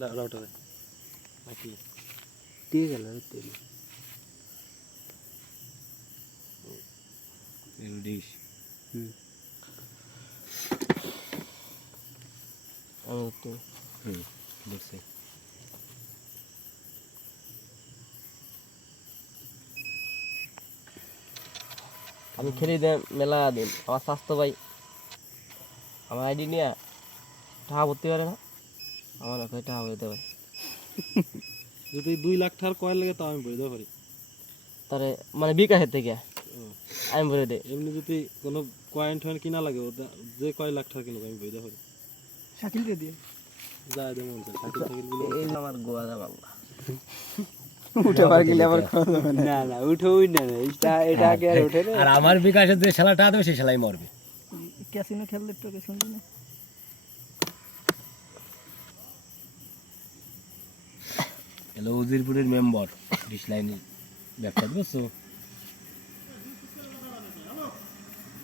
router নাকি দিয়ে গেল তেল ডিশ তো দেখছি আমি খেলি দে মেলা দিন আমার স্বাস্থ্য ভাই আমার আইডি নিয়ে টাকা ভর্তি পারে না আমার ওখানে টাকা ভরতে পারে যদি 2 লাখ টাকার কয়েন লাগে তাও আমি বলে দিতে পারি তারে মানে বিকাশের থেকে আমি ভরে দেই এমনি যদি কোনো কয়েন টয়েন কিনা লাগে যে কয় লাখ টাকা কিনবো আমি বলে দিতে পারি শাকিল দিয়ে দিয়ে যা দে মন চায় সাইকেল সাইকেল এই আমার গোয়া দা বাংলা উঠে পার গেলে আবার না না উঠোই না এটা আগে আর ওঠে না আর আমার বিকাশের যে শালাটা দেবে সেই শালাই মরবে ক্যাসিনো খেললে তো শুনবি না হ্যালো উজিরপুরের মেম্বার ডিশ লাইনের ব্যবসা বুঝছো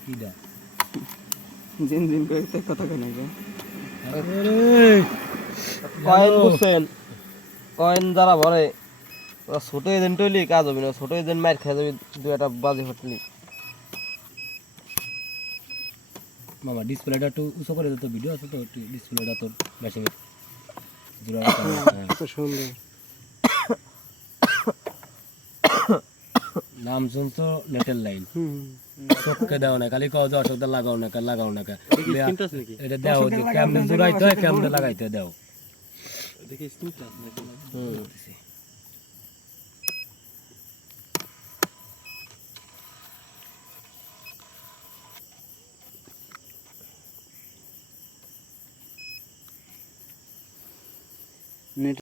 কিডা দিন দিন করে কথা কেন কয়েন বুঝছেন কয়েন যারা ভরে ওরা ছোট এজেন্ট হইলে কাজ হবে না ছোট এজেন্ট মার খেয়ে যাবে দু একটা বাজে হোটেলি মামা ডিসপ্লেটা একটু উঁচু করে দিত ভিডিও আছে তো ডিসপ্লেটা তোর মেশিনে জোড়া সুন্দর নাম শুনছো নেটের লাইন চোখকে দাও না খালি কও যে অসুবিধা লাগাও না লাগাও না এটা দাও যে কেমনে জোড়াইতে হয় কেমনে লাগাইতে দাও দেখি স্ক্রিনটা নাকি নেট